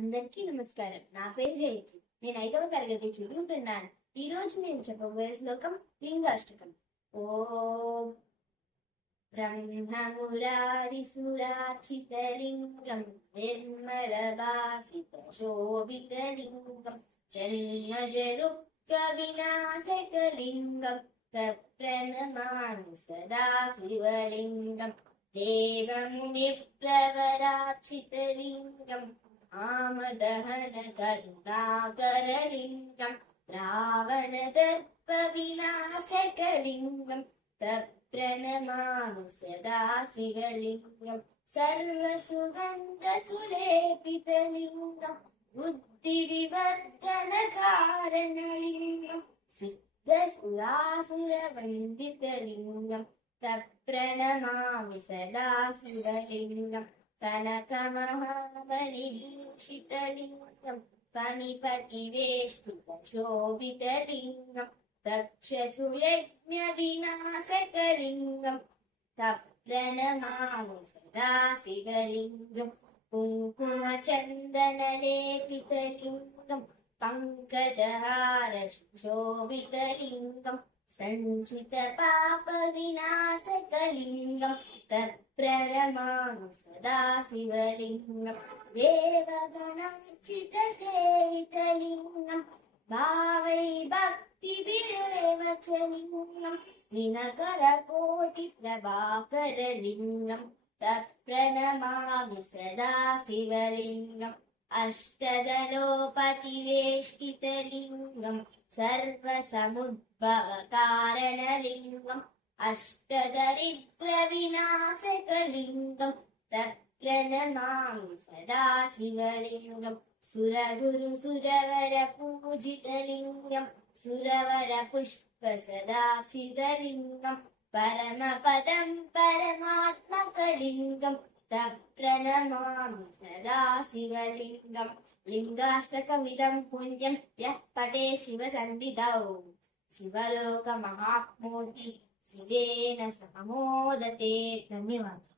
అందరికీ నమస్కారం. నా పేరు జయతి. నేను 5వ తరగతి చదువుతున్నాను. ఈ రోజు నేను చెప్పబోయే శ్లోకం లింగాష్టకం. ఓం బ్రహ్మమురారిసురార్చితలింగం నిర్మలభాసితశోభితలింగం జన్మజదుఃఖ వినాశకలింగం తప్రణమామి సదా శివలింగం దేవమునిప్రవరార్చితలింగం आमदहन करुणाकरलिङ्गं रावणदर्पविनाशकलिङ्गं तप्रणमामि सदा शिवलिङ्गं सर्वसुगन्धसुलेपितलिङ्गं बुद्धिविवर्धनकारणलिङ्गं सिद्धसुरासुरवन्दितलिङ्गं तप्रणमामि सदा शिवलिङ्गं कनकमहामणिभूषितलिङ्गं फणिपतिवेष्टितशोभितलिङ्गं तक्षसुयज्ञविनाशकलिङ्गं तप्रणमामि सदा शिवलिङ्गं कुङ्कुमचन्दनलेपितलिङ्गं पङ्कजहारशोभितलिङ्गं सञ्चितपापविनाशकलिङ्गं तप्रणमामि सदा शिवलिङ्गं देवगणार्चितसेवितलिङ्गं भावै भक्तिभिरेव च लिङ्गं दिनकरकोटिप्रभाकरलिङ्गं तप्रणमामि सदा शिवलिङ्गम् अष्टदलोपतिवेष्टितलिङ्गं सर्वसमुद्भवकारणलिङ्गम् अष्टदरिद्रविनाशकलिङ्गं तप्रणमामि सदा शिवलिङ्गं सुरगुरुसुरवरपूजितलिङ्गं सुरवरपुष्पसदाशिवलिङ्गं परमपदं परमात्मकलिङ्गं तप्रणमामि सदा शिवलिङ्गं लिङ्गाष्टकमिदं पुण्यं यः पठे शिवसन्निधौ शिवलोकमहाप्नोति शिवेन सह मोदते। धन्यवादः।